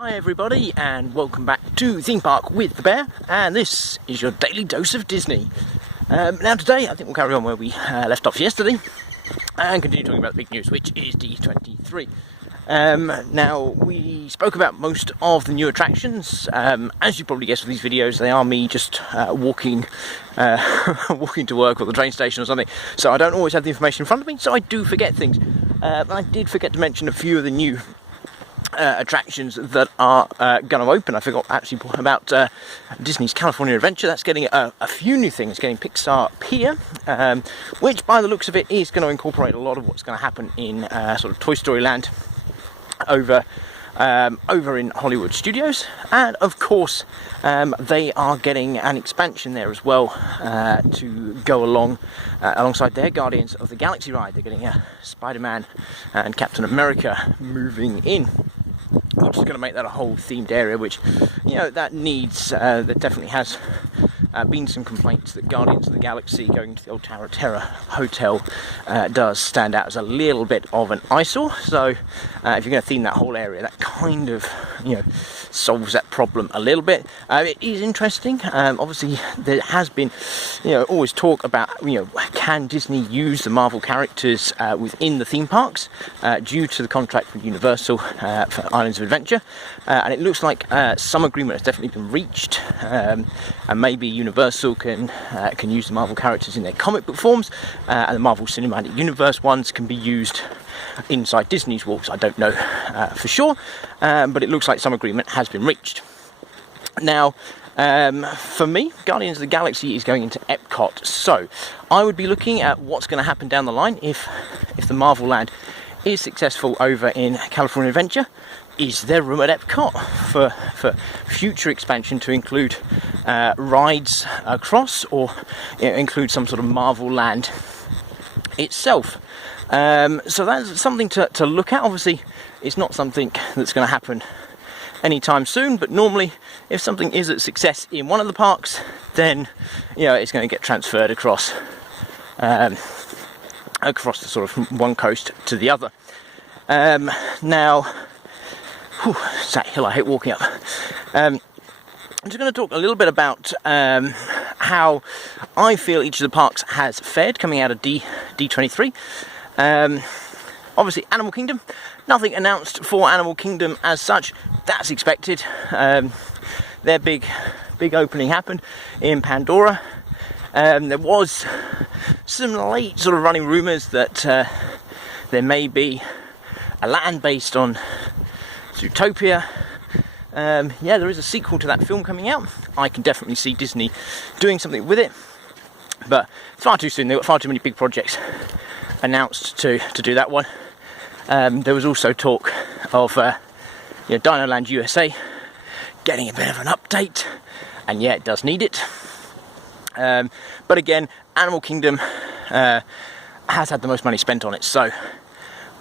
Hi everybody, and welcome back to Theme Park with the Bear, and this is your daily dose of Disney. Now today I think we'll carry on where we left off yesterday and continue talking about the big news, which is D23. Now we spoke about most of the new attractions. As you probably guessed with these videos, they are me just walking to work or the train station or something, so I don't always have the information in front of me, so I do forget things. I did forget to mention a few of the new attractions that are going to open. I forgot actually about Disney's California Adventure. That's getting a few new things, getting Pixar Pier, which by the looks of it is going to incorporate a lot of what's going to happen in sort of Toy Story Land over in Hollywood Studios. And of course they are getting an expansion there as well to go alongside their Guardians of the Galaxy ride. They're getting Spider-Man and Captain America moving in, which is going to make that a whole themed area, which, you know, that needs, there definitely has been some complaints that Guardians of the Galaxy going to the old Tower of Terror hotel does stand out as a little bit of an eyesore. So if you're going to theme that whole area, that kind of, you know, solves that problem a little bit. It is interesting. Obviously there has been, you know, always talk about, you know, can Disney use the Marvel characters within the theme parks due to the contract with Universal for Islands of Adventure, and it looks like some agreement has definitely been reached, and maybe Universal can use the Marvel characters in their comic book forms, and the Marvel Cinematic Universe ones can be used inside Disney's walks. I don't know for sure, but it looks like some agreement has been reached. Now, for me, Guardians of the Galaxy is going into Epcot, so I would be looking at what's going to happen down the line if the Marvel Land is successful over in California Adventure. Is there room at Epcot for future expansion to include rides across, or, you know, include some sort of Marvel Land itself? So that's something to look at. Obviously, it's not something that's going to happen anytime soon, but normally if something is a success in one of the parks, then, you know, it's going to get transferred across the sort of from one coast to the other. Now, it's that hill I hate walking up. I'm just going to talk a little bit about how I feel each of the parks has fared coming out of D23. Obviously, Animal Kingdom, nothing announced for Animal Kingdom as such. That's expected. Their big opening happened in Pandora. There was some late sort of running rumours that there may be a land based on Zootopia. Yeah, there is a sequel to that film coming out. I can definitely see Disney doing something with it, but it's far too soon. They've got far too many big projects announced to do that one. There was also talk of Dino Land USA getting a bit of an update, and yeah, it does need it. But again, Animal Kingdom has had the most money spent on it, so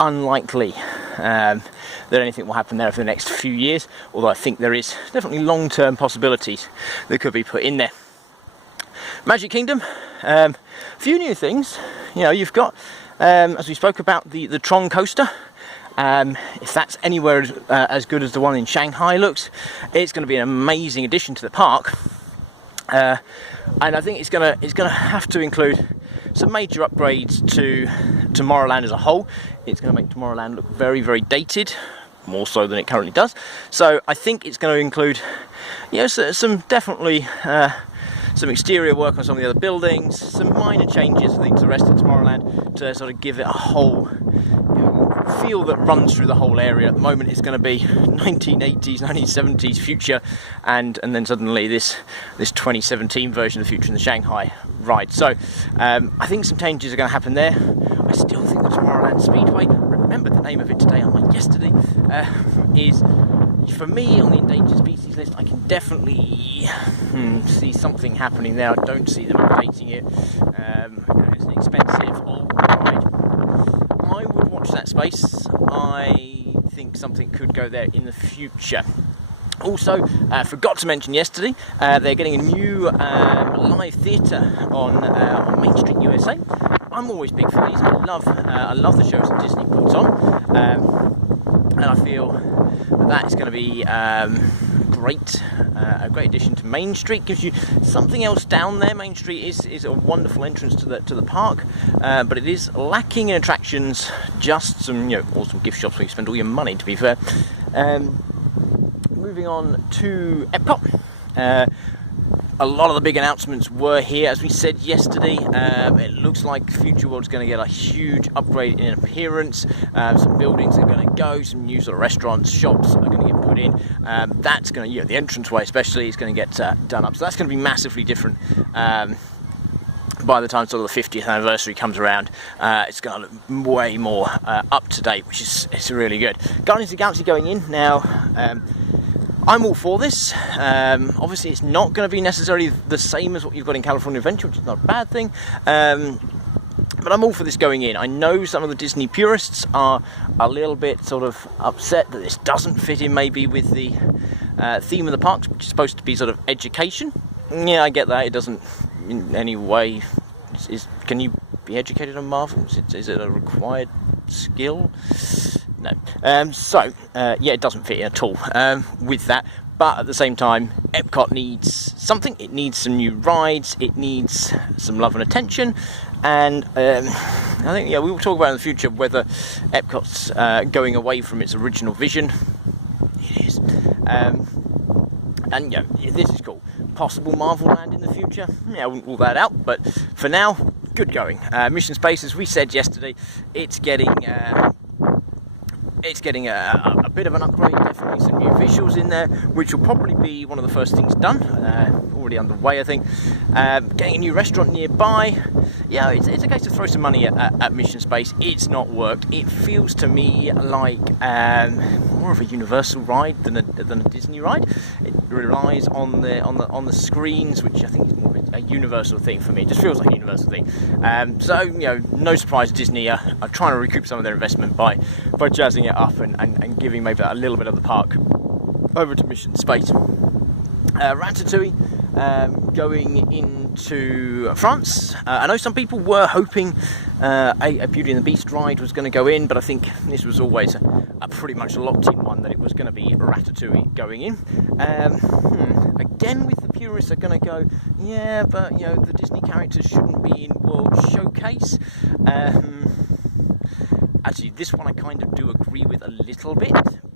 unlikely that anything will happen there for the next few years, although I think there is definitely long-term possibilities that could be put in there. Magic Kingdom, a few new things. You know, you've got, as we spoke about, the Tron coaster. If that's anywhere as good as the one in Shanghai looks, it's going to be an amazing addition to the park. And I think it's gonna have to include some major upgrades to Tomorrowland as a whole. It's going to make Tomorrowland look very, very dated, more so than it currently does. So I think it's going to include, you know, some definitely some exterior work on some of the other buildings, some minor changes, I think, to the rest of Tomorrowland to sort of give it a whole, you know, feel that runs through the whole area. At the moment it's going to be 1980s, 1970s future, and then suddenly this 2017 version of the future in the Shanghai ride. So I think some changes are going to happen there. I still think the Tomorrowland Speedway, remember the name of it today, unlike yesterday, is, for me, on the endangered species list. I can definitely see something happening there. I don't see them updating it. You know, it's an expensive old ride. I would watch that space. I think something could go there in the future. Also, forgot to mention yesterday, they're getting a new live theatre on Main Street USA. I'm always big for these. I love the shows that Disney puts on, and I feel that is going to be great, a great addition to Main Street. Gives you something else down there. Main Street is a wonderful entrance to the park, but it is lacking in attractions. Just some awesome gift shops where you spend all your money, to be fair. Moving on to Epcot. A lot of the big announcements were here, as we said yesterday. It looks like Future World's going to get a huge upgrade in appearance. Some buildings are going to go, some new sort of restaurants, shops are going to get put in. That's going to, the entranceway especially, is going to get done up. So that's going to be massively different. By the time sort of the 50th anniversary comes around, it's going to look way more up to date, which is really good. Guardians of the Galaxy going in now. I'm all for this. Obviously, it's not going to be necessarily the same as what you've got in California Adventure, which is not a bad thing. But I'm all for this going in. I know some of the Disney purists are a little bit sort of upset that this doesn't fit in maybe with the theme of the parks, which is supposed to be sort of education. Yeah, I get that. It doesn't in any way... Can you be educated on Marvel? Is it a required skill? No. Yeah, it doesn't fit in at all with that. But at the same time, Epcot needs something. It needs some new rides. It needs some love and attention. And I think, we will talk about in the future whether Epcot's going away from its original vision. It is. And this is cool. Possible Marvel Land in the future. I wouldn't rule that out. But for now, good going. Mission Space, as we said yesterday, it's getting a bit of an upgrade, definitely some new visuals in there, which will probably be one of the first things done, already underway I think. Getting a new restaurant nearby, it's a case of throw some money at Mission Space. It's not worked. It feels to me like more of a Universal ride than a Disney ride. It relies on the screens, which I think is more of a Universal thing for me. It just feels like a Universal thing. No surprise Disney are trying to recoup some of their investment by jazzing it up and giving maybe a little bit of the park over to Mission Space. Ratatouille going into France. I know some people were hoping a Beauty and the Beast ride was going to go in, but I think this was always a pretty much locked in one that it was going to be Ratatouille going in. Again, with the purists are going to go, but the Disney characters shouldn't be in World Showcase. Actually, this one I kind of do agree with a little bit,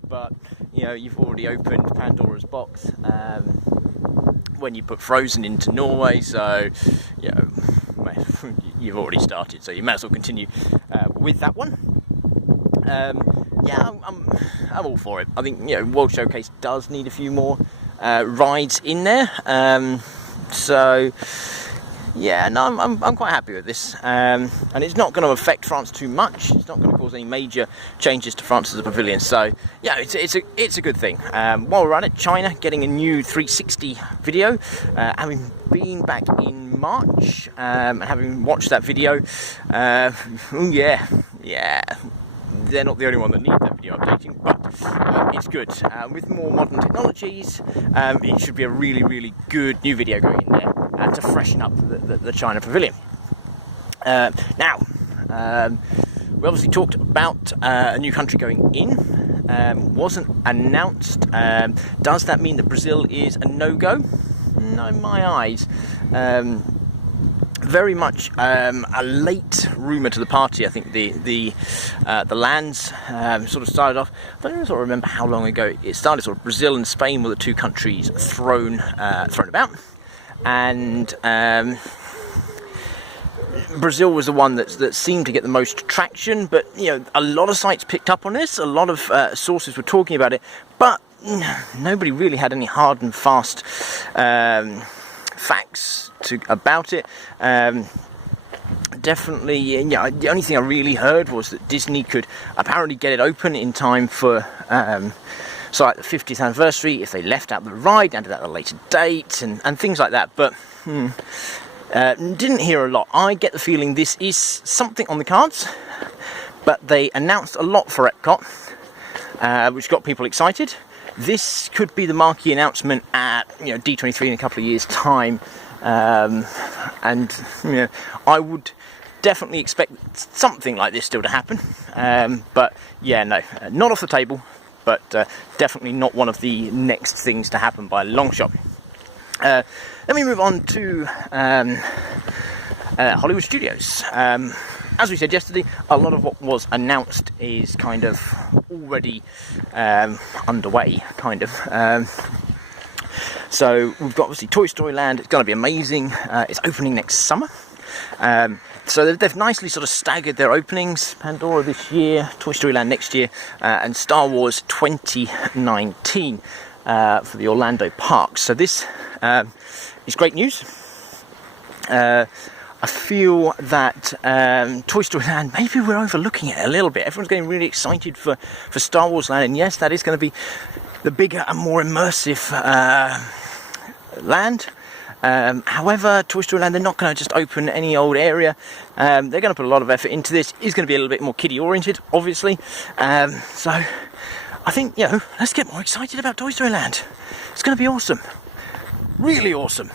but you've already opened Pandora's box when you put Frozen into Norway, so you've already started, so you might as well continue with that one. I'm all for it. I think World Showcase does need a few more rides in there. I'm quite happy with this, and it's not going to affect France too much. It's not going to cause any major changes to France as a pavilion. So it's a good thing. While we're at it, China getting a new 360 video, having been back in March, having watched that video. They're not the only one that need that video updating, but it's good. With more modern technologies, it should be a really, really good new video going in there to freshen up the China Pavilion. Now, we obviously talked about a new country going in. Wasn't announced. Does that mean that Brazil is a no-go? No, in my eyes. Very much a late rumour to the party. I think the lands sort of started off. I don't sort of remember how long ago it started. Sort of Brazil and Spain were the two countries thrown about, and Brazil was the one that seemed to get the most traction. But a lot of sites picked up on this. A lot of sources were talking about it, but nobody really had any hard and fast facts about it. Definitely, the only thing I really heard was that Disney could apparently get it open in time for like the 50th anniversary if they left out the ride and did that at a later date and things like that. But didn't hear a lot. I get the feeling this is something on the cards, but they announced a lot for Epcot, which got people excited. This could be the marquee announcement at D23 in a couple of years' time, and I would definitely expect something like this still to happen. But not off the table. but definitely not one of the next things to happen by a long shot. Let me move on to Hollywood Studios. As we said yesterday, a lot of what was announced is kind of already underway, kind of. So we've got obviously Toy Story Land. It's going to be amazing. It's opening next summer. So they've nicely sort of staggered their openings. Pandora this year, Toy Story Land next year, and Star Wars 2019 for the Orlando parks. So this is great news. I feel that Toy Story Land, maybe we're overlooking it a little bit. Everyone's getting really excited for Star Wars Land, and yes, that is going to be the bigger and more immersive land. However, Toy Story Land, they're not going to just open any old area. They're going to put a lot of effort into this. It's going to be a little bit more kiddie oriented, obviously. So I think, let's get more excited about Toy Story Land. It's going to be awesome. Really awesome.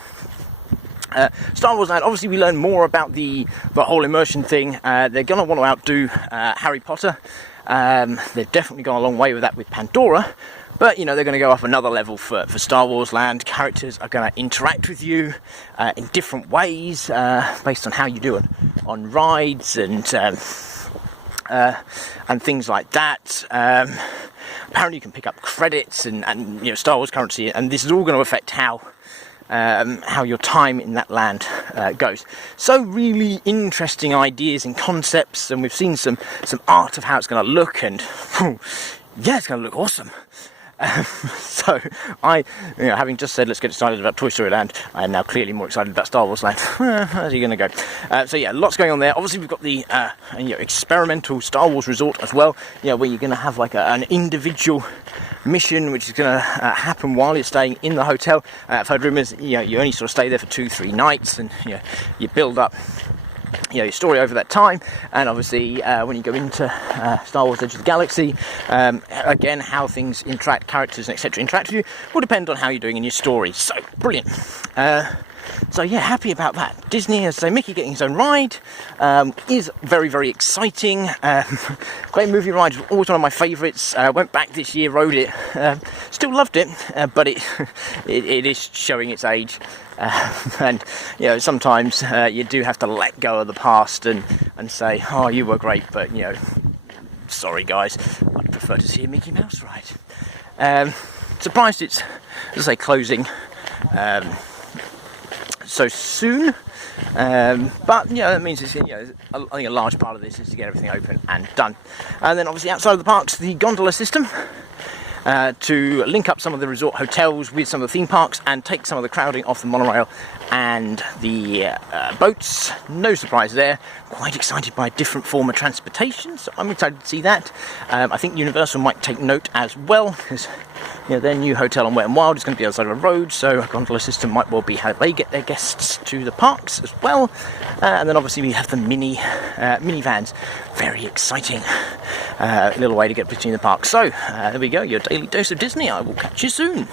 Star Wars Land, obviously we learn more about the whole immersion thing. They're going to want to outdo Harry Potter. They've definitely gone a long way with that with Pandora. But, they're going to go up another level for Star Wars Land. Characters are going to interact with you in different ways based on how you do it on rides and things like that. Apparently you can pick up credits and Star Wars currency, and this is all going to affect how your time in that land goes. So really interesting ideas and concepts, and we've seen some art of how it's going to look, and yeah, it's going to look awesome. So I, having just said let's get excited about Toy Story Land, I am now clearly more excited about Star Wars Land. How's he going to go? So yeah, lots going on there. Obviously we've got the experimental Star Wars resort as well, where you're going to have like an individual mission which is going to happen while you're staying in the hotel. I've heard rumours you only sort of stay there for 2-3 nights, and you build up your story over that time. And obviously when you go into Star Wars Edge of the Galaxy, again, how things interact, characters and etc. interact with you will depend on how you're doing in your story. So brilliant. So yeah, happy about that. Disney, as I say, Mickey getting his own ride is very, very exciting. Great movie ride, always one of my favourites. Went back this year, rode it, still loved it, but it is showing its age. And sometimes you do have to let go of the past and say, oh, you were great, but sorry guys, I'd prefer to see a Mickey Mouse ride. Surprised it's, as I say, closing so soon, but that means it's, I think a large part of this is to get everything open and done. And then obviously outside of the parks, the gondola system to link up some of the resort hotels with some of the theme parks and take some of the crowding off the monorail and the boats. No surprise there. Quite excited by a different form of transportation, so I'm excited to see that. I think Universal might take note as well, because their new hotel on Wet n Wild is going to be outside of a road, so a gondola system might well be how they get their guests to the parks as well. And then obviously we have the minivans. Very exciting little way to get between the parks. So there we go, your daily dose of Disney. I will catch you soon.